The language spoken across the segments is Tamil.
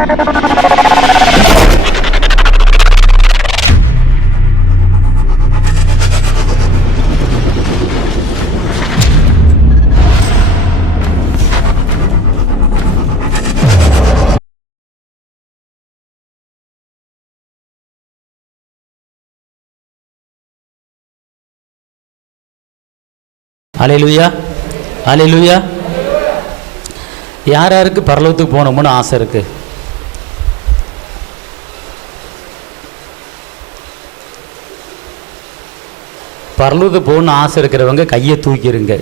அல்லேலூயா, அல்லேலூயா. யார் யாருக்கு பரலோகத்துக்கு போகணும்னு ஆசை இருக்கு? பரலோகத்துக்கு போகணும்னு ஆசை இருக்கிறவங்க கையை தூக்கிடுங்க.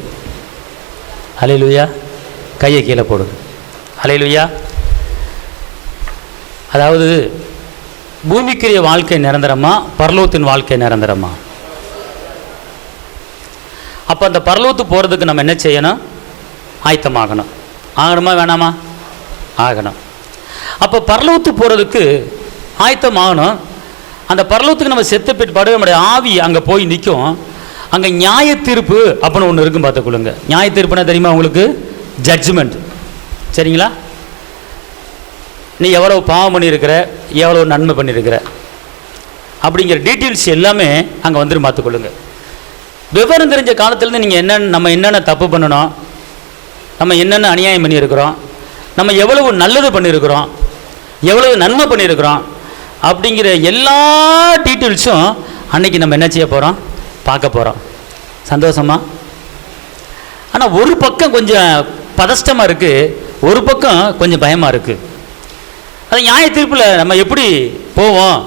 அல்லேலூயா. கையை கீழே போடுங்க. அல்லேலூயா. அதாவது பூமிக்குரிய வாழ்க்கை நிரந்தரமா, பரலோகத்தின் வாழ்க்கை நிரந்தரமா? அப்போ அந்த பரலோகத்துக்கு போகிறதுக்கு நம்ம என்ன செய்யணும்? ஆயத்தமாகணும். ஆகணுமா வேணாமா? ஆகணும். அப்போ பரலோகத்துக்கு போகிறதுக்கு ஆயத்தமாகணும். அந்த பரலோகத்துக்கு நம்ம செத்து பிற்பாடு நம்முடைய ஆவி அங்கே போய் நிற்கும். அங்கே நியாய தீர்ப்பு அப்படின்னு ஒன்று இருக்கும், பார்த்துக்கொள்ளுங்க. நியாய தீர்ப்புனா தெரியுமா உங்களுக்கு? ஜட்ஜ்மெண்ட். சரிங்களா? நீ எவ்வளோ பாவம் பண்ணியிருக்கிற, எவ்வளோ நன்மை பண்ணியிருக்கிற அப்படிங்கிற டீட்டெயில்ஸ் எல்லாமே அங்கே வந்துடும், பார்த்துக்கொள்ளுங்க. விவரம் தெரிஞ்ச காலத்துலேருந்து நீங்கள் நம்ம என்னென்ன தப்பு பண்ணணும், நம்ம என்னென்ன அநியாயம் பண்ணியிருக்கிறோம், நம்ம எவ்வளவு நல்லது பண்ணியிருக்கிறோம், எவ்வளவு நன்மை பண்ணியிருக்கிறோம் அப்படிங்கிற எல்லா டீட்டெயில்ஸும் அன்றைக்கி நம்ம என்ன செய்ய போகிறோம்? பார்க்க போகிறோம். சந்தோஷமா? ஆனால் ஒரு பக்கம் கொஞ்சம் பதஷ்டமாக இருக்குது, ஒரு பக்கம் கொஞ்சம் பயமாக இருக்குது. அது நியாய தீர்ப்பில் நம்ம எப்படி போவோம்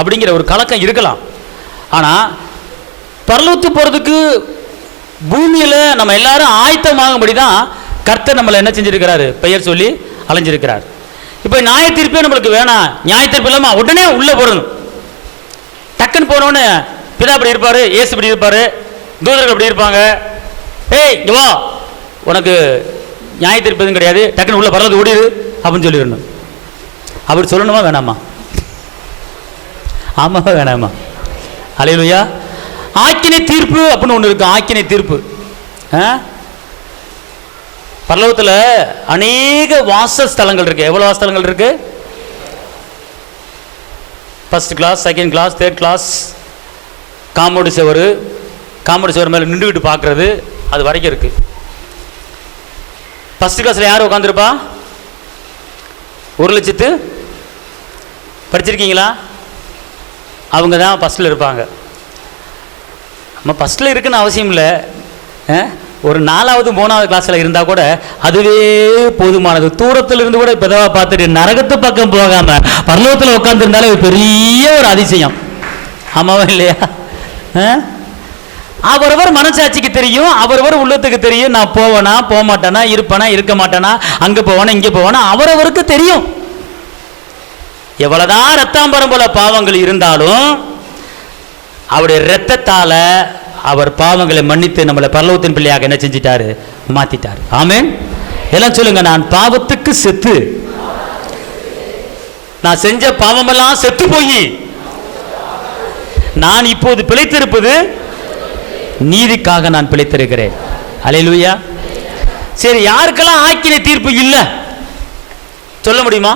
அப்படிங்கிற ஒரு கலக்கம் இருக்கலாம். ஆனால் பரலோகத்துக்கு போகிறதுக்கு பூமியில் நம்ம எல்லாரும் ஆயத்தமாகும்படி தான் கர்த்தர் நம்மளை என்ன செஞ்சுருக்கிறாரு? பெயர் சொல்லி அலைஞ்சிருக்கிறார். இப்போ நியாய தீர்ப்பே நம்மளுக்கு வேணாம், நியாய தீர்ப்பு இல்லாமல் உடனே உள்ளே போடணும். டக்குன்னு போனோன்னு பிதா இப்படி இருப்பார், ஏசு இப்படி இருப்பார், தூதர்கள் இப்படி இருப்பாங்க. ஏய் இங்கே வா, உனக்கு நியாய தீர்ப்பு எதுவும் கிடையாது, டக்குன்னு உள்ள பரலோகத்துக்கு ஓடிடு அப்படின்னு சொல்லிடணும். அப்படி சொல்லணுமா வேணாமா? ஆமாவா வேணாமா? அல்லேலூயா. ஆக்கினை தீர்ப்பு அப்படின்னு ஒன்று இருக்கு. ஆக்கினை தீர்ப்பு பரலோகத்தில் அநேக வாசஸ்தலங்கள் இருக்கு. எவ்வளோ வாசஸ்தலங்கள் இருக்கு? First class, second class, third class, compound சுவர் மேலே நின்றுக்கிட்டு பார்க்கறது, அது வரைக்கும் இருக்கு. ஃபர்ஸ்ட் கிளாஸில் யார் உட்காந்துருப்பா? 1,00,000 படிச்சிருக்கீங்களா? அவங்க தான் ஃபஸ்ட்டில் இருப்பாங்க. நம்ம ஃபஸ்ட்டில் இருக்குன்னு அவசியம் இல்லை. ஒரு 4வது 3வது கிளாஸில் இருந்தால் கூட அதுவே போதுமானது. தூரத்தில் இருந்து கூட இப்போ தான் பார்த்துட்டு நரகத்து பக்கம் போகாமல் பரலோகத்தில் உட்காந்துருந்தாலே பெரிய ஒரு அதிசயம். ஆமாவா இல்லையா? அவரவர் மனசாட்சிக்கு தெரியும், அவரவர் உள்ளத்துக்கு தெரியும். நான் போவேனா, போக மாட்டேனா, இருப்பேனா, இருக்க மாட்டேனா, அங்கே போவேனா, இங்கே போவேனா, அவரவருக்கு தெரியும். எவ்வளவுதான் ரத்தாம்பரம் போல பாவங்கள் இருந்தாலும் அவருடைய இரத்தத்தால அவர் பாவங்களை மன்னித்து நம்மளை பரலோகத்தின் பிள்ளையாக என்ன செஞ்சிட்டாரு? மாத்திட்டார். ஆமென். எல்லாம் சொல்லுங்க. நான் பாவத்துக்கு செத்து, நான் செஞ்ச பாவமெல்லாம் செத்து போய் நான் இப்போது பிழைத்திருப்பது நீதிக்காக நான் பிழைத்திருக்கிறேன். அல்லேலூயா. சரி, யாருக்கெல்லாம் ஆக்கினை தீர்ப்பு இல்லை சொல்ல முடியுமா?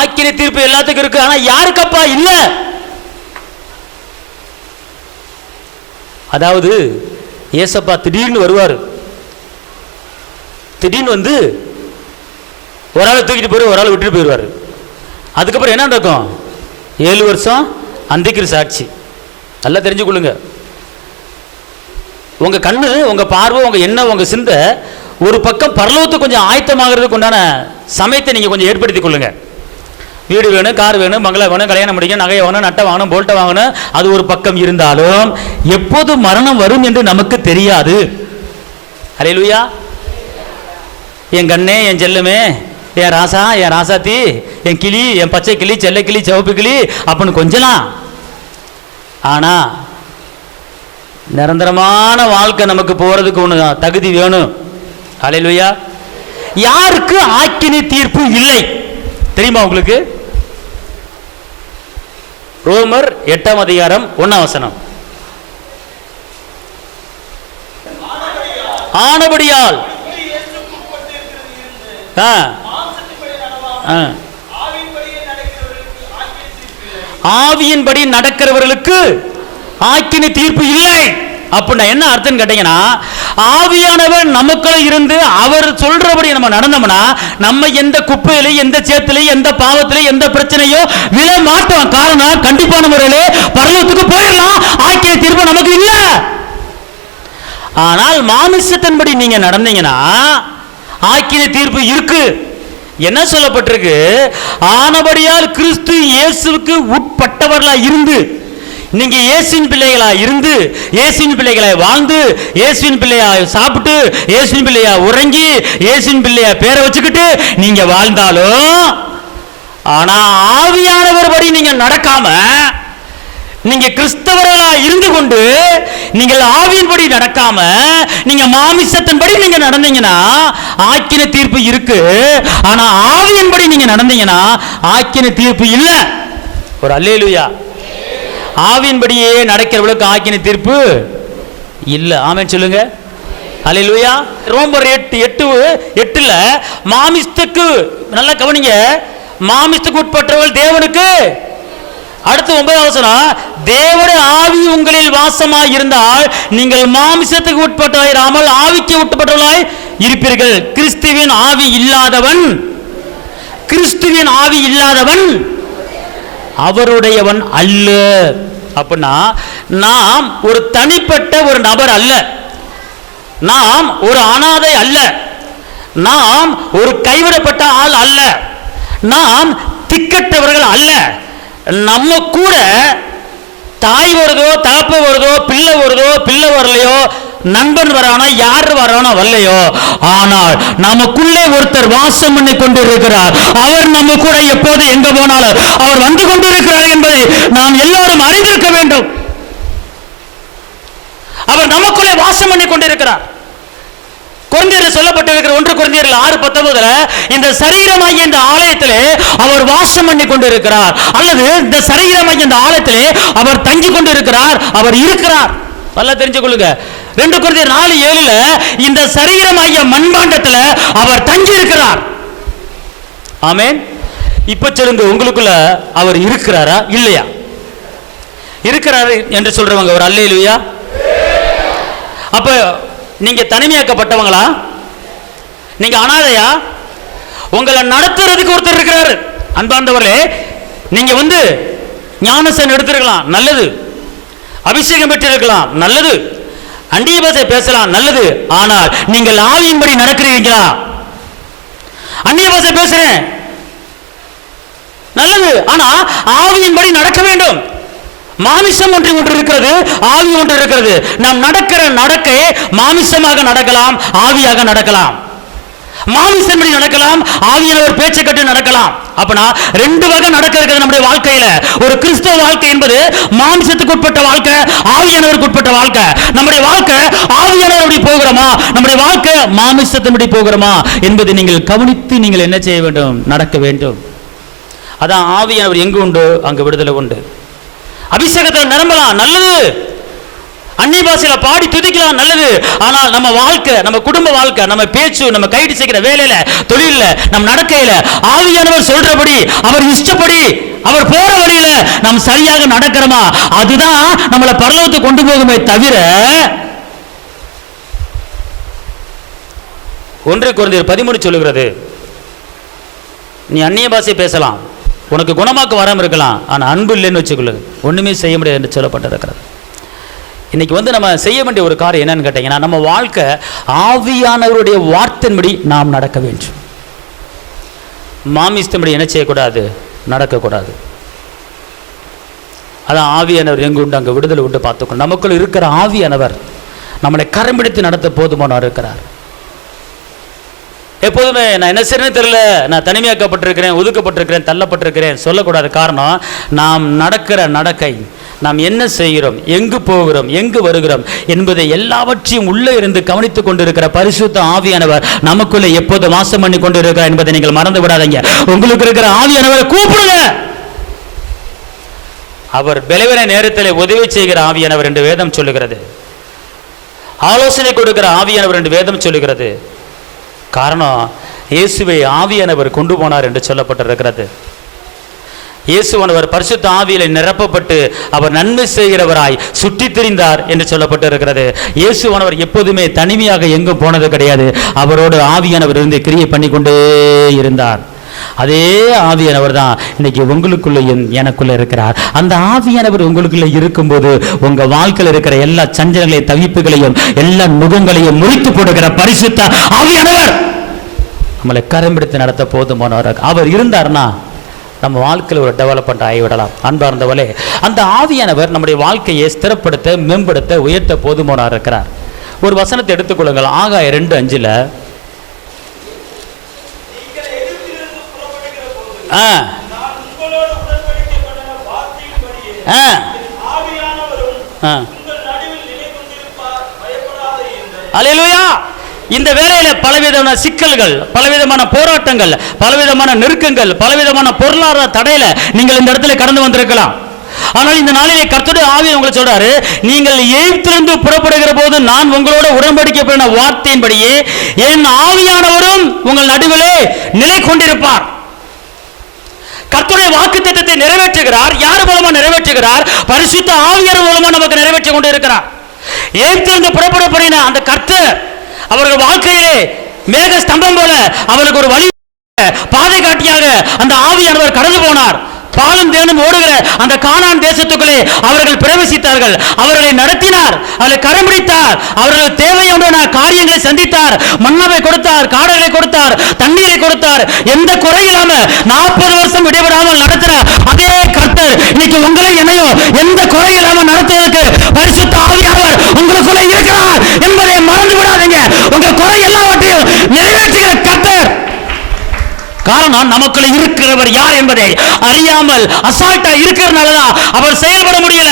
ஆக்கினை தீர்ப்பு எல்லாத்துக்கும் இருக்கு. ஆனா யாருக்கப்பா இல்ல? அதாவது ஏசப்பா திடீர்னு வருவார். திடீர்னு வந்து ஒரு ஆளை தூக்கிட்டு போயிரு, ஒரு ஆளை விட்டுட்டு போயிடுவார். அதுக்கப்புறம் என்ன நடக்கும்? 7 வருஷம் அந்திக்கிறிஸ்து ஆட்சி. நல்லா தெரிஞ்சுக்கொள்ளுங்க. உங்க கண்ணு, உங்க பார்வை, உங்க எண்ணம், உங்க சிந்தை ஒரு பக்கம் பரலோகத்துக்கு கொஞ்சம் ஆயத்தமாகிறதுக்கு உண்டான சமயத்தை நீங்க கொஞ்சம் ஏற்படுத்திக் கொள்ளுங்க. வீடு வேணும், கார் வேணும், பங்களா வேணும், கல்யாணம் முடிக்கணும், நகையை வாங்கணும், நட்டை வாங்கணும், போல்ட்டை வாங்கணும். அது ஒரு பக்கம் இருந்தாலும் எப்போது மரணம் வரும் என்று நமக்கு தெரியாது. அல்லேலூயா. என் கண்ணே, என் செல்லுமே, என் ராசா, என் ராசாத்தி, என் கிளி, என் பச்சை கிளி, செல்லை கிளி, சிவப்பு கிளி அப்படின்னு கொஞ்சலாம். ஆனா நிரந்தரமான வாழ்க்கை நமக்கு போறதுக்கு ஒன்று தகுதி வேணும். அல்லேலூயா. யாருக்கு ஆக்கினை தீர்ப்பு இல்லை தெரியுமா உங்களுக்கு? ரோமர் 8ஆம் அதிகாரம் 1ஆம் வசனம். ஆனபடியால் ஆவியின்படி நடக்கிறவர்களுக்கு ஆக்கினை தீர்ப்பு இல்லை. அப்படின்னா என்ன அர்த்தம் கேட்டீங்கன்னா, ஆவியானவர் நமக்குள்ள இருந்து அவர் சொல்றபடி நம்ம நடந்தோம்னா நம்ம எந்த குப்பையில, எந்த சேத்துல, எந்த பாவத்தில, எந்த பிரச்சனையோ விழ மாட்டோம். காரணம் கண்டிப்பான முறையிலே பரலோகத்துக்கு போயிடலாம். ஆக்கினை தீர்ப்பு நமக்கு இல்லை. ஆனால் மாமிசத்தின்படி நீங்க நடந்தீங்கன்னா ஆக்கினை தீர்ப்பு இருக்கு. என்ன சொல்லப்பட்டிருக்கு? ஆனபடியால் கிறிஸ்து இயேசுவுக்கு உட்பட்டவர்களா இருந்து, நீங்க இயேசுவின் பிள்ளைகளா இருந்து, இயேசுவின் பிள்ளைகளை வாழ்ந்து, இயேசுவின் பிள்ளையா சாப்பிட்டு, இயேசுவின் பிள்ளையா உறங்கி, இயேசுவின் பிள்ளையா பேரை வச்சுக்கிட்டு நீங்க வாழ்ந்தாலும், ஆனா ஆவியானவர் படி நீங்க நடக்காம, நீங்க கிறிஸ்தவர்களா இருந்து கொண்டு நீங்கள் ஆவியின்படி நடக்காம நீங்க மாமிசத்தின்படி நீங்க நடந்தீங்கன்னா ஆக்கினை தீர்ப்பு இருக்கு. ஆனா ஆவியின்படி நீங்க நடந்தீங்கன்னா ஆக்கினை தீர்ப்பு இல்ல. ஒரு அல்லேலூயா. ஆவியின்படியே நடக்கிறவர்களுக்கு ஆக்கினை தீர்ப்பு இல்ல. ஆமென் சொல்லுங்க. அல்லேலூயா. ரோமர் 8:8 மாமிசத்துக்கு, நல்லா கவனிங்க, மாமிசத்துக்கு உட்பட்டவர்கள் தேவனுக்கு. அடுத்து 9வது வசனம், தேவனுடைய ஆவி உங்களில் வாசமாய் இருந்தால் நீங்கள் மாமிசத்துக்கு உட்பட்டவராமல் ஆவிக்கு உட்பட்டவர்களாய் இருப்பீர்கள். கிறிஸ்துவின் ஆவி இல்லாதவன் அவருடையவன் அல்ல. அப்படின்னா நாம் ஒரு தனிப்பட்ட ஒரு நபர் அல்ல, நாம் ஒரு அனாதை அல்ல, நாம் ஒரு கைவிடப்பட்ட ஆள் அல்ல, நாம் திக்கற்றவர்கள் அல்ல. நம்ம கூட தாய் வருதோ, தகப்ப வருதோ, பிள்ளை வருதோ, பிள்ளை வரலையோ, நண்பன் வரானோ, யார் வரானோ வரலையோ, ஆனால் நமக்குள்ளே ஒருத்தர் வாசம் பண்ணி கொண்டிருக்கிறார். அவர் நம்ம கூட எப்போது எங்க போனாலும் அவர் வந்து கொண்டிருக்கிறார் என்பதை நாம் எல்லாரும் அறிந்திருக்க வேண்டும். அவர் நமக்குள்ளே வாசம் பண்ணி கொண்டிருக்கிறார். கொரிந்தியரில் சொல்லப்பட்டிருக்கிற 1 கொரிந்தியர் 6:19 இந்த சரீரமாகிய இந்த ஆலயத்திலே அவர் வாசம் பண்ணி கொண்டிருக்கிறார், அல்லது இந்த சரீரமாகிய இந்த ஆலயத்திலே அவர் தங்கி கொண்டிருக்கிறார், அவர் இருக்கிறார். நல்லா தெரிஞ்சு கொள்ளுங்க. 2 கொரிந்தியர் 4:7 இந்த சரீரமாகிய மண்பாண்டத்தில் அவர் தங்கி இருக்கிறார். ஆமென். இப்ப சொல்லுங்க, உங்களுக்குள்ள அவர் இருக்கிறாரா இல்லையா? இருக்கிறார் என்று சொல்றவங்க ஒரு அல்லேலூயா. அப்ப நீங்க தனிமையாக்கப்பட்டவங்களா? நீங்க அனாதையா? உங்களை நடத்துறதுக்கு ஒருத்தர் இருக்கிறாரு. அன்பார்ந்தவர்களே, நீங்க ஞானஸ்நானம் எடுத்திருக்கலாம், நல்லது. அபிஷேகம் பெற்றிருக்கலாம், நல்லது. அந்நிய பாஷை பேசலாம், நல்லது. ஆனால் நீங்கள் ஆவியின்படி நடக்கிறீர்களா? அந்நிய பாஷை பேசுறேன், நல்லது. ஆனா ஆவியின்படி நடக்க வேண்டும். மாமிசம் ஒன்று இருக்கிறது, ஆவி ஒன்று இருக்கிறது. நாம் நடக்கிற நடக்கை மாமிசமாக நடக்கலாம், ஆவியாக நடக்கலாம். மாமிசம்படி நடக்கலாம், ஆவியானவர் பேச்சை கட்டி நடக்கலாம். அப்பனா 2 வகை நடக்கிறது நம்முடைய வாழ்க்கையில. ஒரு கிறிஸ்தவ வாழ்க்கை என்பது மாமிசத்துக்கு உட்பட்ட வாழ்க்கை, ஆவியானவருக்கு உட்பட்ட வாழ்க்கை. நம்முடைய வாழ்க்கை ஆவியானவருடைய போகிறோமா, நம்முடைய வாழ்க்கை மாமிசத்தின்படி போகிறோமா என்பதை நீங்கள் கவனித்து நீங்கள் என்ன செய்ய வேண்டும்? நடக்க வேண்டும். அதான் ஆவியானவர் எங்கு உண்டு அங்கு விடுதலை உண்டு. அபிஷேகத்தில் நிரம்பலாம், நல்லது. அந்நிய பாஷையில பாடி துதிக்கலாம், நல்லது. ஆனால் நம்ம வாழ்க்கை, நம்ம குடும்ப வாழ்க்கை, நம்ம பேச்சு, நம்ம கைது செய்கிற வேலையில, தொழில, நம்ம நடக்கையில ஆவியானவர் சொல்றபடி, அவர் இஷ்டப்படி, அவர் போற வழியில நாம் சரியாக நடக்கிறோமா? அதுதான் நம்மளை பரலோகத்துக்கு கொண்டு போகுமே தவிர. 1 கொரிந்தியர் 13 சொல்லுகிறது, நீ அந்நிய பாஷை பேசலாம், உனக்கு குணமாக்க வராமல் இருக்கலாம், ஆனால் அன்பு இல்லைன்னு வச்சுக்கொள்ளு, ஒன்றுமே செய்ய முடியாது என்று சொல்லப்பட்டிருக்கிறது. இன்னைக்கு நம்ம செய்ய வேண்டிய ஒரு காரியம் என்னன்னு கேட்டீங்கன்னா, நம்ம வாழ்க்கை ஆவியானவருடைய வார்த்தையின்படி நாம் நடக்க வேண்டும். மாமிசத்தின்படி என்ன செய்யக்கூடாது? நடக்கக்கூடாது. அதான் ஆவியானவர் எங்கு உண்டு அங்கே விடுதலை உண்டு. பார்த்துக்கணும், நமக்குள்ள இருக்கிற ஆவியானவர் நம்மளை கரம் பிடித்து நடத்த போதுமானவர் இருக்கிறார். எப்போதுமே நான் என்ன செய்யணும்னு தெரியல, நான் தனிமையாக்கப்பட்டிருக்கிறேன், ஒதுக்கப்பட்டிருக்கிறேன், தள்ளப்பட்டிருக்கிறேன் சொல்லக்கூடாது. காரணம், நாம் நடக்கிற நடக்கை, நாம் என்ன செய்கிறோம், எங்கு போகிறோம், எங்கு வருகிறோம் என்பதை எல்லாவற்றையும் உள்ளே இருந்து கவனித்துக் கொண்டிருக்கிற பரிசுத்த ஆவியானவர் நமக்குள்ளே எப்போது வாசம் பண்ணி கொண்டிருக்கிறார் என்பதை நீங்கள் மறந்து விடாதீங்க. உங்களுக்கு இருக்கிற ஆவியானவரை கூப்பிடுங்க. அவர் பலவீன நேரத்தில் உதவி செய்கிற ஆவியானவர் என்று வேதம் சொல்லுகிறது. ஆலோசனை கொடுக்கிற ஆவியானவர் என்று வேதம் சொல்லுகிறது. காரணம், இயேசுவை ஆவியானவர் கொண்டு போனார் என்று சொல்லப்பட்டிருக்கிறது. இயேசுவானவர் பரிசுத்த ஆவியிலே நிரப்பப்பட்டு அவர் நன்மை செய்கிறவராய் சுற்றி திரிந்தார் என்று சொல்லப்பட்டிருக்கிறது. இயேசுவானவர் எப்போதுமே தனிமையாக எங்கும் போனது கிடையாது. அவரோடு ஆவியானவர் இருந்து கிரியை பண்ணி கொண்டே இருந்தார். அதே ஆவியானவர் தான் இன்னைக்கு உங்களுக்குள்ளேயும் எனக்குள்ள இருக்கிறார். அந்த ஆவியானவர் உங்களுக்குள்ள இருக்கும்போது உங்க வாழ்க்கையில் இருக்கிற எல்லா சஞ்சலங்களையும் தவிப்புகளையும் எல்லா நுகங்களையும் முறித்து போடுகிற பரிசுத்த ஆவியானவர் நம்மளை கரம்பிடித்து நடத்த போதுமானவர் அவர் இருந்தார்னா நம்ம வாழ்க்கையில் ஒரு டெவலப்மெண்ட் ஆகிவிடலாம். அன்பார்ந்தவளே, அந்த ஆவியானவர் நம்முடைய வாழ்க்கையை ஸ்திரப்படுத்த, மேம்படுத்த, உயர்த்த போதுமானவர் இருக்கிறார். ஒரு வசனத்தை எடுத்துக்கொள்ளுங்கள். ஆகாயம் 2:5 அல்லேலூயா. இந்த வேளையில பலவிதமான சிக்கல்கள், பலவிதமான போராட்டங்கள், பலவிதமான நெருக்கங்கள், பலவிதமான பொருளாதார தடையில நீங்கள் இந்த இடத்துல கடந்து வந்திருக்கலாம். ஆனால் இந்த நாளிலே கர்த்தருடைய ஆவி உங்களை சொல்றாரு, நீங்கள் எகிப்திலிருந்து புறப்படுகிற போது நான் உங்களோட உடன்படிக்கை பண்ண வார்த்தையின்படியே என் ஆவியானவரும் உங்கள் நடுவிலே நிலை கொண்டிருப்பார். கர்த்தருடைய வாக்குத்தத்தத்தை நிறைவேற்றுகிறார். யார் மூலமா நிறைவேற்றுகிறார்? பரிசுத்த ஆவியானவர் மூலமா நமக்கு நிறைவேற்றி கொண்டு இருக்கிறார். எகிப்திலிருந்து புறப்படப்படின அந்த கர்த்தர் அவர்கள் வாழ்க்கையிலே மேக ஸ்தம்பம் போல அவருக்கு ஒரு வழி பாதை காட்டியாக அந்த ஆவியானவர் கடந்து போனார். பாலும் தேனும் ஓடுகிற அந்த கானான் தேசத்துக்குள்ளே அவர்கள் பிரவேசித்தார்கள். அவர்களை நடத்தினார், அவர்களை கரம்பிடித்தார், அவர்கள் தேவையான காரியங்களை சந்தித்தார். மன்னாவை கொடுத்தார், காடுகளை கொடுத்தார், தண்ணீரை கொடுத்தார். எந்த குறை இல்லாம 40 வருஷம் விடைபெறாமல் நடத்தின அதே கர்த்தர் இன்னைக்கு உங்களை என்னையும் எந்த குறை இல்லாம நடத்துவதற்கு பரிசுத்த ஆவியானவர் உங்களுக்குள்ள இருக்கிறார் என்பதை மறந்து விடாதீங்க. உங்க குறை எல்லாவற்றையும் நிறைவேற்றுகிற கர்த்தர். காரணம் நமக்குள்ள இருக்கிறவர் யார் என்பதை அறியாமல் அசால்ட்டா இருக்கிறதுனாலதான் அவர் செயல்பட முடியல.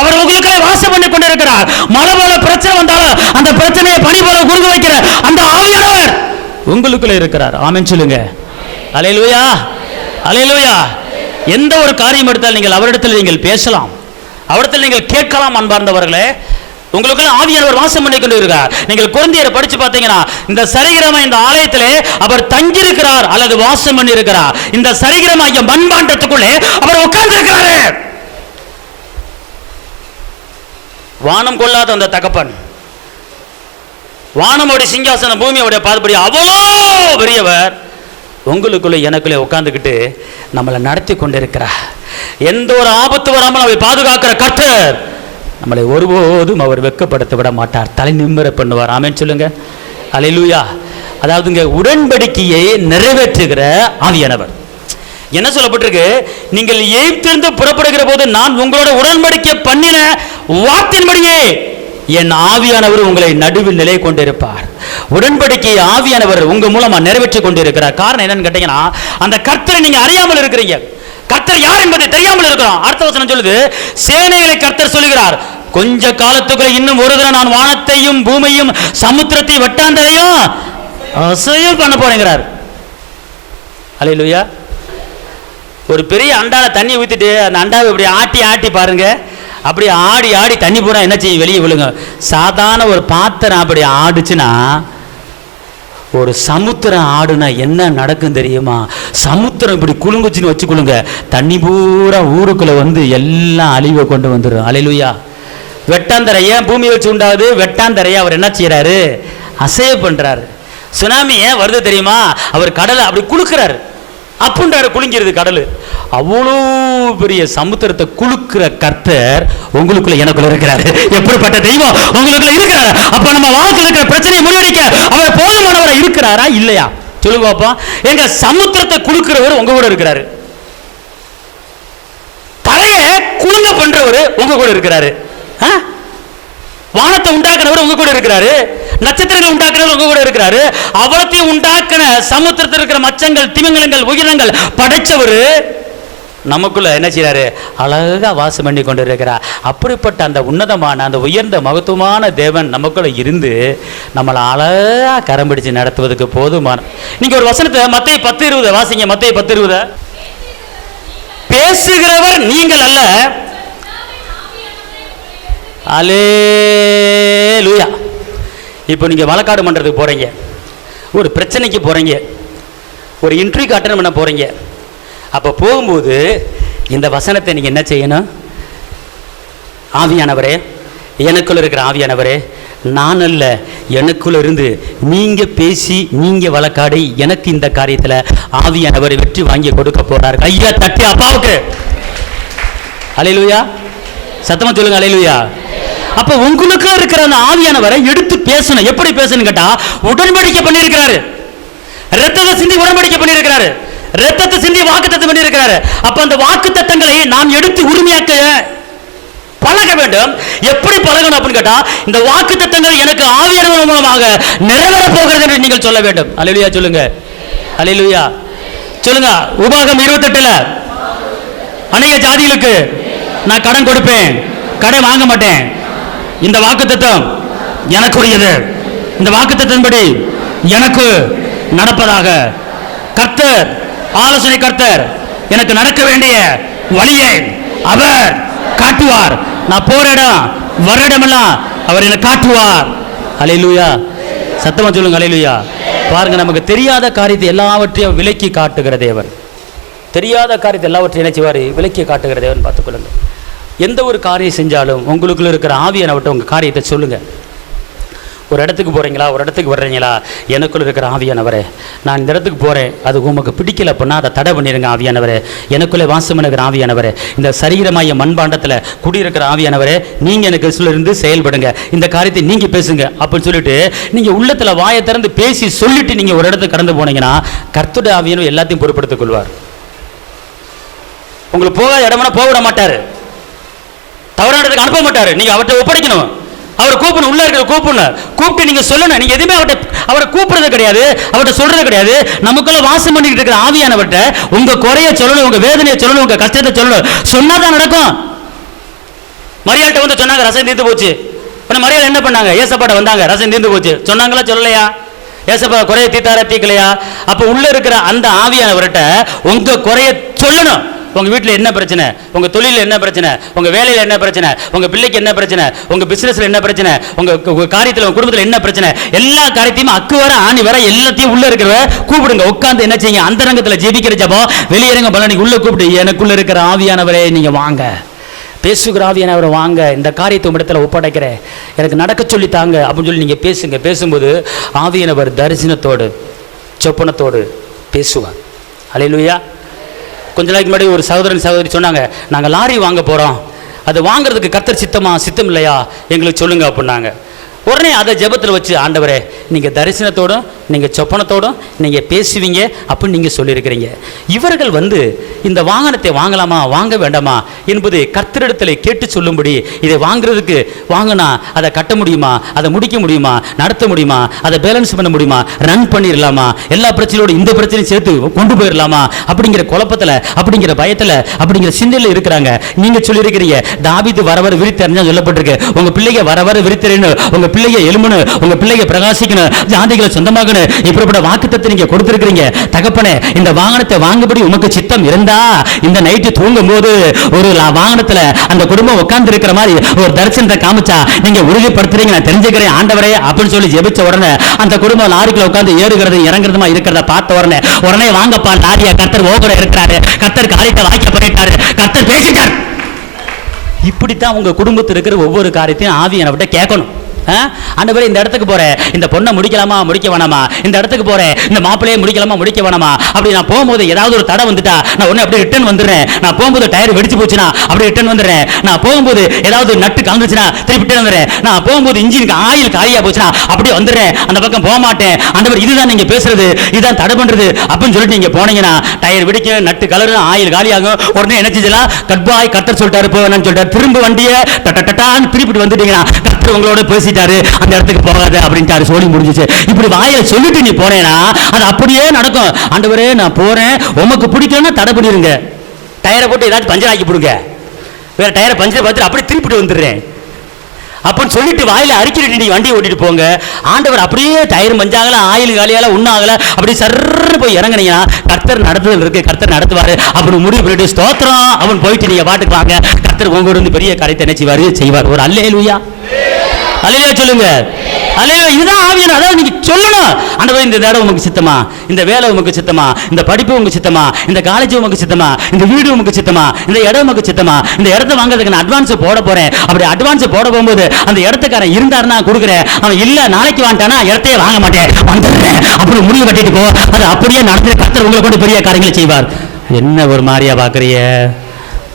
அவர் உங்களுக்குள்ள வாசம் பண்ணி கொண்டிருக்கிறார். மழை போல பிரச்சனை வந்தாலும் அந்த பிரச்சனையை பனி போல குறுக வைக்கிற அந்த ஆவியானவர் உங்களுக்குள்ள இருக்கிறார். ஆமென் சொல்லுங்க. அல்லேலூயா, அல்லேலூயா. எந்த ஒரு காரியம் எடுத்தால் நீங்கள் அவரிடத்தில் நீங்கள் பேசலாம், அவரிடத்தில் நீங்கள் கேட்கலாம். அன்பார்ந்தவர்களே, உங்களுக்குள்ள ஆவியானவர் வாசம் பண்ணி கொண்டு இருக்கிறார். நீங்கள் கொரிந்தியரை படிச்சு பார்த்தீங்கன்னா இந்த சரிகிரம இந்த ஆலயத்திலே அவர் தங்கியிருக்கிறார் அல்லது வாசம் பண்ணி இருக்கிறார். இந்த சரிகிரமாகிய மண்பாண்டத்துக்குள்ளே அவர் உட்கார்ந்து இருக்கிறாரு. வானம் கொள்ளாத அந்த தகப்பன், வானமோட சிங்காசனம் பூமியோட பாதுபடி அவ்வளோ பெரியவர் உங்களுக்குள்ள எனக்குள்ளே உட்கார்ந்துக்கிட்டு நம்மளை நடத்தி கொண்டிருக்கிறார். எந்த ஒரு ஆபத்து வராமல் அவரை பாதுகாக்கிற கர்த்தர் நம்மளை ஒருபோதும் அவர் வெட்கப்படுத்த விட மாட்டார். தலை நிமிர பண்ணுவார். ஆமென் சொல்லுங்க. அல்லேலூயா. அதாவதுங்க உடன்படிக்கையை நிறைவேற்றுகிற ஆவியானவர். என்ன சொல்லப்பட்டிருக்கு? நீங்கள் எகிப்திலிருந்து புறப்படுகிற போது நான் உங்களோட உடன்படிக்கை பண்ணின வார்த்தையின்படியே என் ஆவியானவர் உங்களை நடுவில் நிலை கொண்டிருப்பார். உடன்படிக்கை ஆவியானவர் உங்க மூலமா நிறைவேற்றி கொண்டிருக்கிறார். காரணம் என்னன்னு கேட்டீங்கன்னா, அந்த கர்த்தரை நீங்க அறியாமல் இருக்கிறீங்க. கர்த்தர் யார் என்பதை தெரியாமல் இருக்கிறோம். அடுத்த வசனம் சொல்லுது, சேனைகளை கர்த்தர் சொல்லுகிறார், கொஞ்ச காலத்துக்குள்ள இன்னும் ஒரு தடவை நான் வானத்தையும் பூமியையும் சமுத்திரத்தையும் வெட்டாந்தரையும் அசையும் பண்ண போறேங்கிறார். அல்லேலூயா. ஒரு பெரிய அண்டால தண்ணி ஊத்திட்டு அந்த அண்டாவை இப்படி ஆட்டி ஆட்டி பாருங்க. அப்படி ஆடி ஆடி தண்ணி பூரா என்ன செய்யும்? வெளியே விழுங்க. சாதாரண ஒரு பாத்திரம் அப்படி ஆடுச்சுன்னா, ஒரு சமுத்திரம் ஆடுனா என்ன நடக்கும் தெரியுமா? சமுத்திரம் இப்படி குலுங்குச்சுன்னு வச்சுக்கொள்ளுங்க, தண்ணி பூரா ஊருக்குள்ள வந்து எல்லாம் அழிவை கொண்டு வந்துடும். அல்லேலூயா. வெட்டாந்தரைய பூமியை வச்சு உண்டாவது வெட்டாந்தரைய அவர் என்ன செய்யறாரு? அசைய பண்றாரு. சுனாமி ஏன் வருது தெரியுமா? அவர் கடலை அப்படி குலுக்கிறாரு, அப்புன்றாரு, குலுங்கிறது கடல். அவ்வளோ பெரிய சமுத்திரத்தை குலுக்கிற கர்த்தர் உங்களுக்குள்ள எனக்குள்ள இருக்கிறாரு. எப்படிப்பட்ட தெய்வம் உங்களுக்குள்ள இருக்கிறாரு. அப்ப நம்ம வாழ்க்கையில் இருக்கிற பிரச்சனையை முறியடிக்க அவர் போதுமானவரா இருக்கிறாரா இல்லையா? சொல்லுங்க பாப்பா. எங்க சமுத்திரத்தை குலுக்கிறவர் உங்க கூட இருக்கிறாரு. தரையை குலுங்க பண்றவர் உங்க கூட இருக்கிறாரு. வானத்தை உண்டாக்குறவர் உங்க கூட இருக்கிறாரு. நட்சத்திரங்கள் உண்டாக்குறவர் உங்க கூட இருக்கிறாரு. அவரத்தையும் உண்டாக்கின சமுத்திரத்தில் இருக்கிற மச்சங்கள், திமிங்கலங்கள், உயிரினங்கள் படைச்சவர் நமக்குள்ள என்ன செய்யறாரு? அழகா வாசம் பண்ணி கொண்டு இருக்கிறார். அப்படிப்பட்ட அந்த உன்னதமான அந்த உயர்ந்த மகத்துவமான தேவன் நமக்குள்ள இருந்து நம்மளை அழகா கரம் பிடிச்சு நடத்துவதற்கு போதுமான. நீங்க ஒரு வசனத்தை மத்தேயு 10:20 வாசிங்க. மத்தேயு 10:20. பேசுகிறவர் நீங்கள் அல்ல. அல்லேலூயா. இப்போ நீங்க வழக்காடு மன்றத்துக்கு போறீங்க, ஒரு பிரச்சனைக்கு போறீங்க, ஒரு இன்டர்வியூ அட்டெண்ட் பண்ண போகிறீங்க. அப்போ போகும்போது இந்த வசனத்தை நீங்கள் என்ன செய்யணும்? ஆவியானவரே, எனக்குள்ள இருக்கிற ஆவியானவரே, நான் அல்ல, எனக்குள்ள இருந்து நீங்க பேசி நீங்க வழக்காடி எனக்கு இந்த காரியத்தில் ஆவியானவர் வெற்றி வாங்கி கொடுக்க போறாரு. ஐயா தட்டி அப்பாவுக்கு அல்லேலூயா, சத்தமா சொல்லுங்க அல்லேலூயா. அப்ப உங்களுக்கு இருக்கிற அந்த ஆவியானவரை எடுத்து பேசணும். எப்படி பேசணும் கேட்டா, உடன்படிக்கை பண்ணியிருக்கிறாரு, ரத்தத்தை சிந்தி உடன்படிக்கை பண்ணியிருக்கிறாரு, ரத்தத்தை சிந்தி வாக்குத்தத்தம் பண்ணியிருக்கிறாரு. அப்ப அந்த வாக்குத்தத்தங்களை நாம் எடுத்து உரிமையாக்க பழக வேண்டும். எப்படி பழகணும் அப்படின்னு கேட்டா, இந்த வாக்குத்தத்தங்கள் எனக்கு ஆவியானவர் மூலமாக நிறைவேற போகிறது என்று நீங்கள் சொல்ல வேண்டும். அல்லேலூயா சொல்லுங்க, அல்லேலூயா சொல்லுங்க. உபாகம் 28 அநேக ஜாதிகளுக்கு நான் கடன் கொடுப்பேன், கடன் வாங்க மாட்டேன், இந்த வாக்குத்தத்தம் எனக்குரியது, இந்த வாக்குத்தத்தின்படி எனக்கு நடப்பதாக. கர்த்தர், ஆலோசனை கர்த்தர் எனக்கு நடக்க வேண்டிய வழியை அவர் காட்டுவார். நான் போற இடம் வர இடமெல்லாம் அவர் எனக்கு காட்டுவார். அல்லேலூயா, சத்தமா சொல்லுங்க அல்லேலூயா. பாருங்க, நமக்கு தெரியாத காரியத்தை எல்லாவற்றையும் விலக்கி காட்டுகிற தேவன், தெரியாத காரியத்தை எல்லாவற்றையும் என்ன செய்வார்? விலக்கி காட்டுகிற தேவன். பார்த்துக்கொள்ளுங்க. எந்த ஒரு காரியம் செஞ்சாலும் உங்களுக்குள்ள இருக்கிற ஆவியானவர்கிட்ட உங்கள் காரியத்தை சொல்லுங்க. ஒரு இடத்துக்கு போகிறீங்களா, ஒரு இடத்துக்கு வர்றீங்களா, எனக்குள்ள இருக்கிற ஆவியானவரே, நான் இந்த இடத்துக்கு போகிறேன், அது உங்களுக்கு பிடிக்கல அப்படின்னா அதை தடை பண்ணிடுங்க ஆவியானவரே. எனக்குள்ளே வாசம் இருக்கிற ஆவியானவரே, இந்த சரீரமாய மண்பாண்டத்தில் குடியிருக்கிற ஆவியானவரே, நீங்கள் எனக்கு இருந்து செயல்படுங்க, இந்த காரியத்தை நீங்கள் பேசுங்க அப்படின்னு சொல்லிட்டு நீங்கள் உள்ளத்தில் வாயை திறந்து பேசி சொல்லிட்டு நீங்கள் ஒரு இடத்துக்கு கடந்து போனீங்கன்னா கர்த்தருடைய ஆவியானவர் எல்லாத்தையும் பொறுப்படுத்திக் கொள்வார். உங்களுக்கு போக இடம்னா போக விட மாட்டார், தவறான இடத்துக்கு அனுப்ப மாட்டார். நீங்கள் அவர்கிட்ட ஒப்படைக்கணும். அவரை கூப்பிடணும், உள்ள இருக்கிற கூப்பிட்டு நீங்க சொல்லணும். நீங்க எதுவுமே அவரை கூப்பிடுறது கிடையாது, அவர்கிட்ட சொல்றது கிடையாது. நமக்குள்ள வாசம் பண்ணிட்டு இருக்கிற ஆவியானவர்கிட்ட உங்க குறைய சொல்லணும், உங்க வேதனையை சொல்லணும், உங்க கஷ்டத்தை சொல்லணும். சொன்னாதான் நடக்கும். மரியாதை வந்து சொன்னாங்க, ரசம் தீர்ந்து போச்சு. மரியாதை என்ன பண்ணாங்க? ஏசப்பாட்ட வந்தாங்க, ரசம் தீர்ந்து போச்சு சொன்னாங்களா, சொல்லலையா? ஏசப்பா குறைய தீர்த்தாரா, தீர்க்கலையா? அப்ப உள்ள இருக்கிற அந்த ஆவியானவர்கிட்ட உங்க குறைய சொல்லணும். உங்க வீட்டில் என்ன பிரச்சனை, உங்க தொழிலில் என்ன பிரச்சனை, உங்க வேலையில் என்ன பிரச்சனை, உங்க பிள்ளைக்கு என்ன பிரச்சனை, உங்க பிசினஸ்ல என்ன பிரச்சனை, உங்க காரியத்தில், உங்க குடும்பத்தில் என்ன பிரச்சனை, எல்லா காரியத்தையும் அக்கு வர ஆணி வர எல்லாத்தையும் உள்ள இருக்கிற கூப்பிடுங்க. உட்கார்ந்து என்ன செய்யுங்க? அந்த ரங்கத்தில் ஜெபிக்கிற ஜபம், வெளியேறங்க பல. நீங்க உள்ள கூப்பிட்டு, எனக்குள்ள இருக்கிற ஆவியானவரே நீங்க வாங்க, பேசுகிற ஆவியானவரை வாங்க, இந்த காரியத்தை இடத்துல ஒப்படைக்கிறேன், எனக்கு நடக்க சொல்லித்தாங்க அப்படின்னு சொல்லி நீங்க பேசுங்க. பேசும்போது ஆவியானவர் தரிசனத்தோடு சொப்பனத்தோடு பேசுவார். அல்லேலூயா. கொஞ்ச நாளைக்கு முன்னாடி ஒரு சகோதரி சொன்னாங்க, நாங்கள் லாரி வாங்க போகிறோம், அது வாங்குறதுக்கு கர்த்தர் சித்தம் இல்லையா, எங்களுக்கு சொல்லுங்க அப்படின்னாங்க. உடனே அதை ஜெபத்தில் வச்சு, ஆண்டவரே நீங்கள் தரிசனத்தோடும் நீங்கள் சொப்பனத்தோடும் நீங்கள் பேசுவீங்க அப்படின்னு நீங்கள் சொல்லியிருக்கிறீங்க. இவர்கள் இந்த வாகனத்தை வாங்கலாமா வாங்க வேண்டாமா என்பது கர்த்தரிடத்தில் கேட்டு சொல்லும்படி, இதை வாங்கினா அதை கட்ட முடியுமா, அதை முடிக்க முடியுமா, நடத்த முடியுமா, அதை பேலன்ஸ் பண்ண முடியுமா, ரன் பண்ணிடலாமா, எல்லா பிரச்சனையோடு இந்த பிரச்சனையும் சேர்த்து கொண்டு போயிடலாமா அப்படிங்கிற குழப்பத்தில், அப்படிங்கிற பயத்தில், அப்படிங்கிற சிந்தையில் இருக்கிறாங்க. நீங்கள் சொல்லியிருக்கிறீங்க, தாவீது வரவர விரித்தறிஞ்சா சொல்லப்பட்டிருக்கு, உங்கள் பிள்ளைங்க வரவர விரித்தறின்னு, உங்கள் பிள்ளைங்க எழுமனு, உங்க பிள்ளைங்க பிரகாசிக்கணும், ஜாதிகளை சொந்தமாகணும், இப்படிப்பட்ட வாக்குத்தத்தை நீங்க கொடுத்திருக்கிறீங்க. தகப்பனே, இந்த வாகனத்தை வாங்கும்படி உமக்கு சித்தம் இருந்தா இந்த நைட்டு தூங்கும் போது ஒரு வாகனத்துல அந்த குடும்பம் உட்கார்ந்து இருக்கிற மாதிரி ஒரு தரிசனத்தை காமிச்சா நீங்க உறுதிப்படுத்துறீங்க, நான் தெரிஞ்சுக்கிறேன் ஆண்டவரே அப்படின்னு சொல்லி ஜெபிச்ச உடனே அந்த குடும்பம் லாரிக்குள்ள உட்கார்ந்து ஏறுகிறது இறங்குறதுமா இருக்கிறத பார்த்த உடனே வாங்கப்பா லாரியா, கர்த்தர் ஓகர இருக்கிறாரு, கர்த்தர் காரியத்தை வாய்க்க பண்ணிட்டாரு, கர்த்தர் பேசிட்டார். இப்படித்தான் உங்க குடும்பத்தில் இருக்கிற ஒவ்வொரு காரியத்தையும் ஆவியானவர்கிட்ட கேட்கணும். ஆண்டவரே, இந்த இடத்துக்கு போறேன், இந்த பொண்ணை முடிக்கலாமா முடிக்க வேணாமா, இந்த இடத்துக்கு போறேன், இந்த மாப்பிள்ளையை முடிக்கலாமா முடிக்க வேணாமா, அப்படி நான் போகும்போது ஏதாவது ஒரு தடை வந்துட்டா நான் உடனே அப்படியே ரிட்டர்ன் வந்துடுறேன், நான் போகும்போது டயர் வெடிச்சு போச்சுன்னா அப்படியே ரிட்டர்ன் வந்துடுறேன், நான் போகும்போது ஏதாவது நட்டு கலந்துச்சுன்னா திருப்பி ரிட்டர்ன் வந்துடுறேன், நான் போகும்போது இன்ஜினுக்கு ஆயில் காலியா போச்சுன்னா அப்படியே வந்துடுறேன், அந்த பக்கம் போக மாட்டேன். ஆண்டவர், இதுதான் நீங்க பேசுறது, இதுதான் தடை பண்றது அப்படின்னு சொல்லிட்டு நீங்க போனீங்கன்னா டயர் வெடிக்க, நட்டு கலரும், ஆயில் காலியாகும். உடனே என்ன செஞ்சலாம், கட்பாய் கர்த்தர் சொல்லிட்டாரு போவேன்னு சொல்லிட்டாரு, திரும்ப வண்டியை திருப்பிட்டு வந்துட்டீங்கன்னா கர்த்தர் உங்களோட பேசிட்டாரு, அந்த இடத்துக்கு போகாத அப்படின்ட்டு சொல்லி முடிஞ்சிச்சு. இப்படி வாயில சொல்லிட்டு நீ போனேன்னா அது அப்படியே நடக்கும். ஆண்டவரே, நான் போறேன், உமக்கு பிடிக்கலன்னா தடை பண்ணிருங்க, டயரை போட்டு ஏதாச்சும் பஞ்சர் ஆக்கி போடுங்க, வேற டயரை பஞ்சர் பார்த்துட்டு அப்படியே திருப்பிட்டு வந்துடுறேன் அப்படின்னு சொல்லிட்டு வாயில அறிக்கிட்டு நீங்க வண்டியை ஓட்டிட்டு போங்க. ஆண்டவர் அப்படியே டயர் பஞ்சாகல, ஆயில் காலியால, உண்ணாகல, அப்படி சர்ற போய் இறங்குனீங்கன்னா கர்த்தர் நடத்துதல் இருக்கு, கர்த்தர் நடத்துவாரு அப்படின்னு முடிவு பண்ணிட்டு ஸ்தோத்திரம் அவன் போயிட்டு நீங்க பாட்டுக்கு வாங்க. கர்த்தர் உங்களோட பெரிய காரியத்தை என்ன செய்வார். ஒரு அல்லேலூயா. அல்லேலூயா சொல்லுங்க. அல்லேலூயா. இதுதான் ஆவியான. அதாவது நீங்க சொல்லணும், ஆண்டவரே இந்த இடம் உமக்கு சித்தமா, இந்த வேலை உமக்கு சித்தமா, இந்த படிப்பு உமக்கு சித்தமா, இந்த காலேஜ் உமக்கு சித்தமா, இந்த வீடு உமக்கு சித்தமா, இந்த இடம் உமக்கு சித்தமா, இந்த இடத்த வாங்குறதுக்கு நான் அட்வான்ஸ் போட போறேன். அப்படி அட்வான்ஸ் போட போகும்போது அந்த இடத்துக்காரன் இருந்தாருன்னா கொடுக்குறேன், அவன் இல்ல நாளைக்கு வாண்டானா இடத்தையே வாங்க மாட்டேன், வந்துடுறேன் அப்படி முடிவு கட்டிட்டு போ. அது அப்படியே நடந்து கர்த்தர் உங்களை கொண்டு பெரிய காரியங்களை செய்வார். என்ன ஒரு மாதிரியா பாக்குறிய?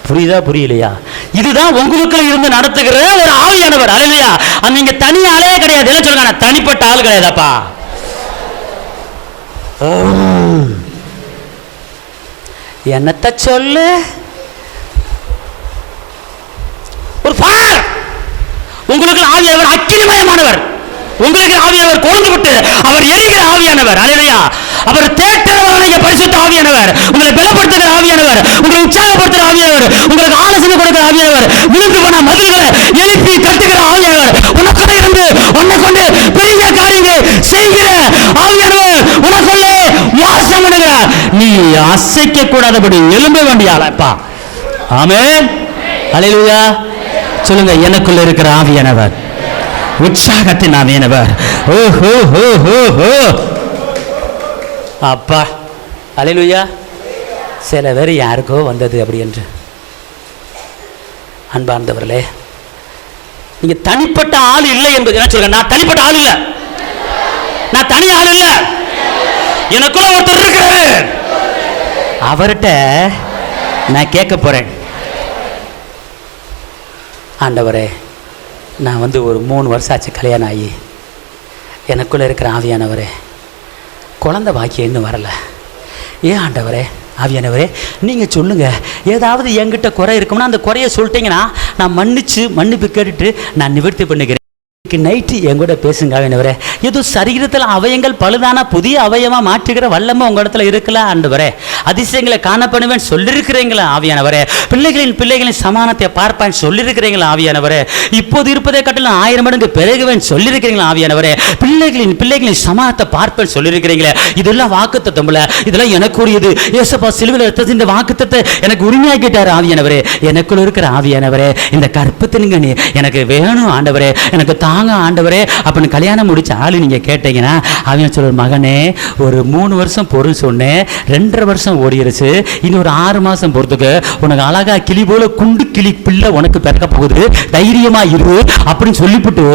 புரியுதா புரியலையா? இதுதான் உங்களுக்குள்ள இருந்து நடத்துகிற ஒரு ஆவியானவர். அல்லேலூயா. நீங்க தனி ஆளே கிடையாது. என்ன சொல்லுங்க, தனிப்பட்ட ஆள் கிடையாதாப்பா. என்னத்த சொல்லு, ஒரு ஃபார். உங்களுக்கு ஆவியானவர் அக்கினிமயமானவர். உங்களுக்கு ஆவியானவர் கொழுந்து விட்டு அவர் எரிகிற ஆவியானவர். அல்லேலூயா. அவர் தேற்றவரான பரிசுத்த ஆவியானவர், உங்களை பலப்படுத்துகிற ஆவியானவர், உங்களை உற்சாகப்படுத்துகிற ஆவியானவர், உங்களுக்கு ஆலோசனை கொடுக்கிற ஆவியானவர், விழுந்து போன மதில்களை எழுப்பி கட்டுகிற ஆவியானவர், உனக்குள்ள இருந்து உன்னை கொண்டு பெரிய காரியங்களை செய்கிற ஆவியானவர் உனக்குள்ளே வாசம் பண்ணுகிறார். நீ அசைக்க கூடாதபடி எழும்ப வேண்டிய ஆளப்பா. ஆமென். அல்லேலூயா. சொல்லுங்க, எனக்குள்ள இருக்கிற ஆவியானவர் உற்சாகத்தின் ஆவியானவர். ஓஹோ ஹோ ஹோ ஹோ அப்பா. அல்லேலூயா. சில பேர் யாருக்கோ வந்தது அப்படி என்று. அன்பார்ந்தவர்களே, நீங்க தனிப்பட்ட ஆள் இல்லை என்பது என்ன சொல்லுங்க, நான் தனிப்பட்ட ஆள் இல்லை, நான் தனி ஆள் இல்லை, எனக்குள்ள ஒருத்தர் இருக்கிறாரு. அவர்கிட்ட நான் கேட்க போறேன், ஆண்டவரே நான் ஒரு 3 வருஷம் ஆச்சு கல்யாணம் ஆகி, எனக்குள்ளே இருக்கிற ஆவியானவரே குழந்தை பாக்கியம் இன்னும் வரலை. ஏன் ஆண்டவரே? ஆவியானவரே நீங்கள் சொல்லுங்கள், ஏதாவது என்கிட்ட குறை இருக்கும்னா அந்த குறையை சொல்லிட்டீங்கன்னா நான் மன்னிப்பு கேட்டுட்டு நான் நிவர்த்தி பண்ணுகிறேன். நைட்டு என் கூட பேசுங்க ஆவியானவரே. ஏதோ சரீரத்தில் அவயங்கள் பழுதான புதிய அவயமாக மாற்றுகிற வல்லமை உங்கள் இடத்துல இருக்கலாம் ஆண்டவரே. அதிசயங்களை காணப்படுவேன் சொல்லியிருக்கிறீங்களா ஆவியானவரே. பிள்ளைகளின் சமானத்தை பார்ப்பேன் சொல்லியிருக்கிறீங்களா ஆவியானவரே. இப்போது இருப்பதை காட்டிலும் 1000 மடங்கு பெருகுவேன் சொல்லியிருக்கிறீங்களா ஆவியானவரே. பிள்ளைகளின் சமானத்தை பார்ப்பேன் சொல்லியிருக்கிறீங்களே. இதெல்லாம் வாக்குத்தத்தம் இல்ல, இதெல்லாம் எனக்குரியது. ஏசப்பா சிலுவையில் எடுத்தது இந்த வாக்குத்தத்தை எனக்கு உரிமையாக்கிட்டார் ஆவியானவரே. எனக்குள்ள இருக்கிற ஆவியானவரே, இந்த கற்பத்தை நீங்க எனக்கு வேணும் ஆண்டவரே, எனக்கு தாங்க ஆண்டவரே அப்படின்னு கல்யாணம் முடிச்ச ஆளு நீங்க கேட்டீங்கன்னா அவன் சொல்ற, மகனே ஒரு 3 வருஷம் பொருள் சொன்னேன், 2.5 வருஷம் ஓடிருச்சு, இன்னும் ஒரு 6 மாசம் பொறுத்துக்கு உனக்கு அழகா கிளி போல குண்டு கிளி பிள்ளை உனக்கு பிறக்க போகுது, தைரியமா இரு அப்படின்னு சொல்லிவிட்டு,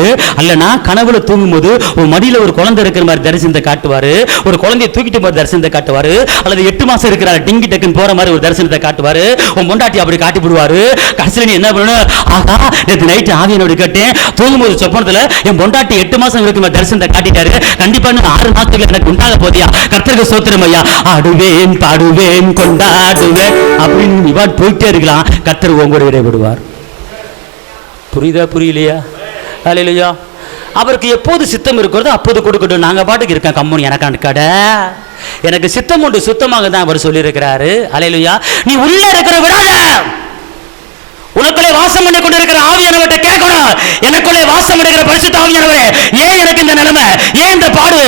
அல்லனா கனவுல தூங்கும் போது உன் மடியில ஒரு குழந்தை இருக்கிற மாதிரி தரிசனத்தை காட்டுவாரு, ஒரு குழந்தைய தூக்கிட்டு போற தரிசனத்தை காட்டுவாரு, அல்லது 8 மாசம் இருக்கிற டிங்கி டக்குன்னு போற மாதிரி ஒரு தரிசனத்தை காட்டுவாரு, உன் பொண்டாட்டி அப்படி காட்டி விடுவாரு. கடைசியில் நீ என்ன பண்ணணும், ஆகா நேற்று நைட்டு ஆவியனோட கேட்டேன், தூங்கும்போது சொப்பனத்துல என் பொண்டாட்டி 8 மாசம் இருக்கு தரிசனத்தை காட்டிட்டாரு, கண்டிப்பா 6 மாசத்துக்கு எனக்கு உண்டாக போதியா, கர்த்தருக்கு ஸ்தோத்திரம் ஐயா, ஆடுவேன் பாடுவேன் கொண்டாடுவேன் அப்படின்னு இவாட் போயிட்டே இருக்கலாம். கர்த்தர் உங்களோட இடைவிடுவார். புரியுதா புரியலையா? அல்லேலூயா. அவருக்கு எப்போது சித்தம் இருக்கிறதோ அப்போது கொடுக்கட்டும், நாங்க பாட்டுக்கு இருக்கேன் கம்முனி எனக்கு கடை, எனக்கு சித்தம் உண்டு சுத்தமாக தான் அவர் சொல்லியிருக்கிறாரு. அல்லேலூயா. நீ உள்ள இருக்கிற விடாத, உனக்குள்ளே வாசம் பண்ணி கொண்டிருக்கிற ஆவியானவர்கிட்ட கேட்கணும், எனக்குள்ளே வாசம் பண்ணுகிற பரிசுத்த ஆவியானவரே, ஏன் எனக்கு இந்த நிலைமை, ஏன் இந்த பாடு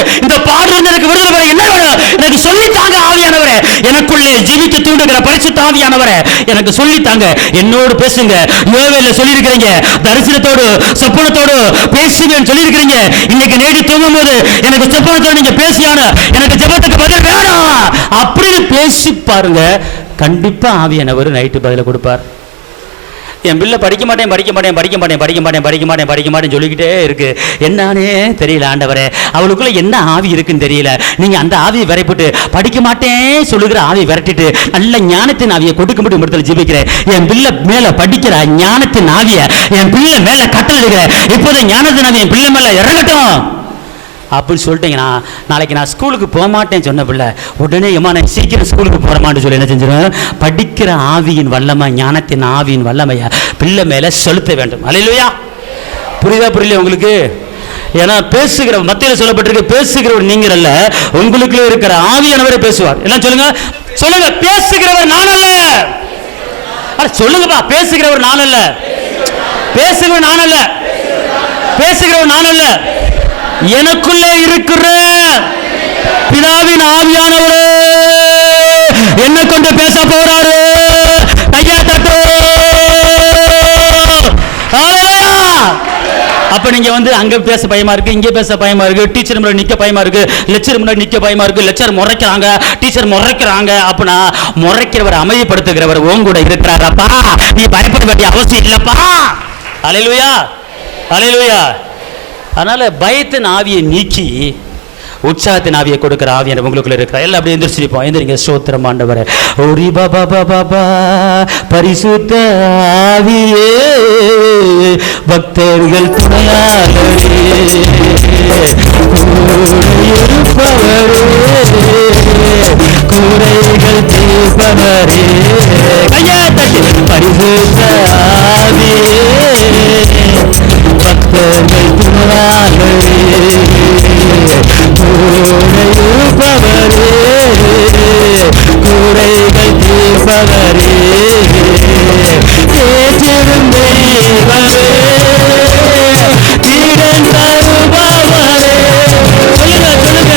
இருந்து எனக்கு விடுதலை பெற என்ன வேணும், எனக்கு சொல்லித்தாங்க ஆவியானவரே. எனக்குள்ளே ஜீவித்து தூண்டுகிற பரிசுத்த ஆவியானவரே எனக்கு சொல்லித்தாங்க, என்னோடு பேசுங்க. யோவேல்ல சொல்லியிருக்கிறீங்க, தரிசனத்தோடு சொப்பனத்தோடு பேசுவேன்னு சொல்லியிருக்கிறீங்க. இன்னைக்கு நேடி தூங்கும் போது எனக்கு சொப்பனத்தோடு நீங்க பேசியான எனக்கு ஜெபத்துக்கு பதில் வேணும் அப்படின்னு பேசி பாருங்க, கண்டிப்பா ஆவியானவர் நைட்டு பதில கொடுப்பார். என் பிள்ளை படிக்க மாட்டேன் சொல்லிக்கிட்டே இருக்கு, என்னன்னே தெரியல ஆண்டவரே, அவளுக்குள்ள என்ன ஆவி இருக்குன்னு தெரியல. நீங்க அந்த ஆவியை விரைப்பிட்டு படிக்க மாட்டேன் சொல்லுகிற ஆவியை விரட்டிட்டு நல்ல ஞானத்தின் ஆவியை கொடுக்க முடியும் இடத்துல ஜீவிக்கிறேன். என் பிள்ளை மேல படிக்கிற ஞானத்தின் ஆவியை என் பிள்ளை மேல கட்டளை இருக்கிறேன். இப்போது ஞானத்தின் ஆவி என் பிள்ளை மேல இறங்கட்டும் அப்படின்னு சொல்லிட்டீங்கன்னா, நாளைக்கு நான் ஸ்கூலுக்கு போக மாட்டேன்னு சொன்ன பிள்ளை உடனே நான் சீக்கிரம் ஸ்கூலுக்கு போகிறமான்னு சொல்லி என்ன செஞ்சிடும், படிக்கிற ஆவியின் வல்லமை, ஞானத்தின் ஆவியின் வல்லமையா பிள்ளை மேலே செலுத்த வேண்டும். அல்லேலூயா. புரியுதா புரியல உங்களுக்கு? ஏன்னா பேசுகிற மத்தியில் சொல்லப்பட்டிருக்கு, பேசுகிறவர் நீங்கள் அல்ல, உங்களுக்குள்ளே இருக்கிற ஆவியானவரே பேசுவார். எல்லாம் சொல்லுங்க, சொல்லுங்க, பேசுகிறவர் நான் அல்ல. சொல்லுங்கப்பா, பேசுகிறவர் நான் அல்ல, பேசுகிறவர் நான் அல்ல, பேசுகிறவர் நான் அல்ல, எனக்குள்ளே இருக்கிற பிதாவின் ஆவியானவரே என்ன கொண்டு பேச போறாரு. கையா தட்டு. அப்ப நீங்க அங்க பேச பயமா இருக்கு, இங்க பேச பயமா இருக்கு, டீச்சர் முன்னாடி நிக்க பயமா இருக்கு, லெக்சர் முன்னாடி நிக்க பயமா இருக்கு, லெக்சர் முறைக்கிறாங்க, டீச்சர் முறைக்கிறாங்க. அப்பனா முறைக்கிறவர் அமைதிப்படுத்துகிறவர் உன் கூட இருக்கிறாரப்பா, நீ பயப்பட வேண்டிய அவசியம் இல்லப்பா. அல்லேலூயா, அல்லேலூயா. அதனால பயத்தின் ஆவியை நீக்கி உற்சாகத்தின் ஆவியை கொடுக்கிற ஆவியான உங்களுக்குள்ள இருக்கிற எல்லாம் அப்படியே எந்திரிச்சிருப்போம். எந்திரிங்க. ஸ்தோத்திரம் ஆண்டவரே. ஓரி பாபா பாபா பரிசுத்த ஆவியே, பக்தர்கள் துணையாளரே, இருப்பவரே, குறைகள் தீர்ப்பவரே, கையா தட்டி. பரிசுத்த ஆவியே, பக்தர்கள் துணையாளரே, இருப்பவரே, குறைகள் தீர்ப்பவரே, தேற்றிடும் தெய்வமே, தீரன் தருபவரே. சொல்லுங்க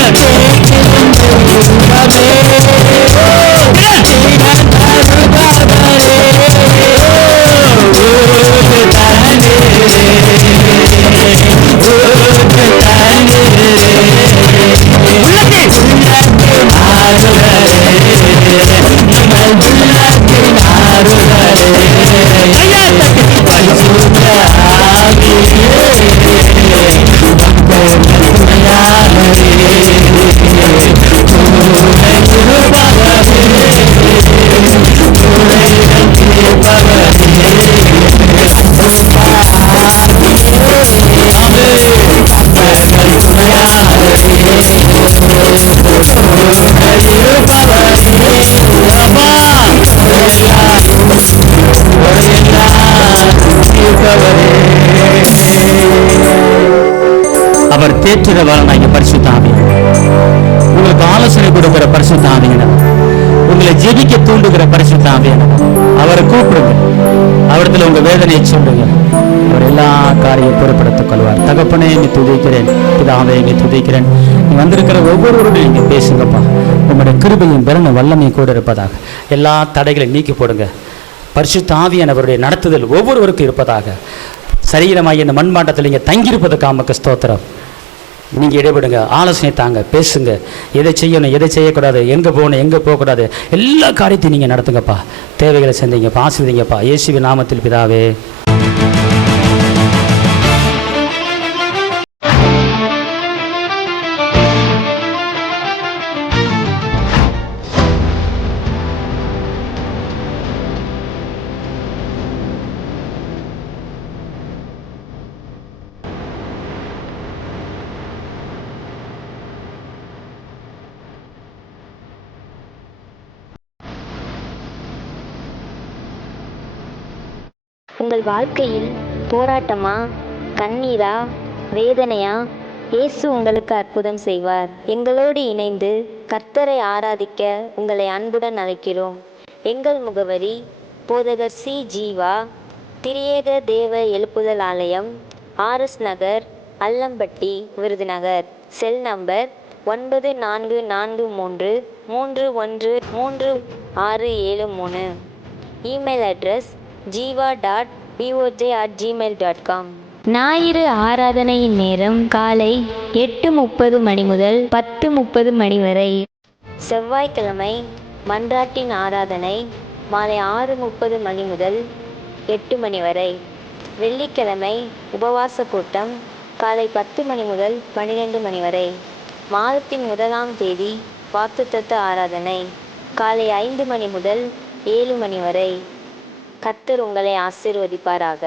தீரன் தருபவரே, அவர் தேற்றுகிறவராகிய பரிசுத்த ஆவியானவர், உங்களுக்கு ஆலோசனை கொடுக்கிற பரிசுத்த ஆவியானவர், உங்களை ஜெபிக்க தூண்டுகிற பரிசுத்த ஆவியானவர். அவரை கூப்பிடுங்க, அவரிடத்துல உங்க வேதனையை சொல்லுங்க, அவர் எல்லா காரியம் பொறுப்படுத்திக் கொள்வார். தகப்பனே நீ துதிக்கிறேன், பிதாவே நீ துதிக்கிறேன். நீ வந்திருக்கிற ஒவ்வொருவருடைய நீங்க பேசுங்கப்பா. உங்களுடைய கிருபையும் பலனும் வல்லமை கூட இருப்பதாக. எல்லா தடைகளையும் நீக்கி போடுங்க. பரிசுத்த ஆவியானவருடைய நடத்துதல் ஒவ்வொருவருக்கும் இருப்பதாக. சரீரமாகி இந்த மண்பாண்டத்தில் நீங்கள் தங்கியிருப்பதற்கு ஆமக்கு ஸ்தோத்திரம். நீங்கள் இடைவிடுங்க, ஆலோசனை தாங்க, பேசுங்க, எதை செய்யணும் எதை செய்யக்கூடாது, எங்கே போகணும் எங்கே போகக்கூடாது, எல்லா காரியத்தையும் நீங்கள் நடத்துங்கப்பா. தேவைகளை செஞ்சீங்கப்பா, ஆசீர்வதிங்கப்பா. இயேசுவின் நாமத்தில் பிதாவே. உங்கள் வாழ்க்கையில் போராட்டமா, கண்ணீரா, வேதனையா? இயேசு உங்களுக்கு அற்புதம் செய்வார். எங்களோடு இணைந்து கர்த்தரை ஆராதிக்க உங்களை அன்புடன் அழைக்கிறோம். எங்கள் முகவரி: போதகர் சி. ஜீவா, திரியேக தேவ எழுப்புதல் ஆலயம், RS நகர், Allampatti, Virudhunagar. Cell number 9443313673. Email address jiva.boj@gmail.com. ஞாயிறு ஆராதனையின் நேரம் காலை 8:30 மணி முதல் 10:30 மணி வரை. செவ்வாய்க்கிழமை மன்றாட்டின் ஆராதனை மாலை 6:30 மணி முதல் 8 மணி வரை. வெள்ளிக்கிழமை உபவாச கூட்டம் காலை 10 மணி முதல் 12 மணி வரை. மாதத்தின் 1ஆம் தேதி வாக்குத்தத்த ஆராதனை காலை 5 மணி முதல் 7 மணி வரை. கர்த்தர் உங்களை ஆசீர்வதிப்பாராக.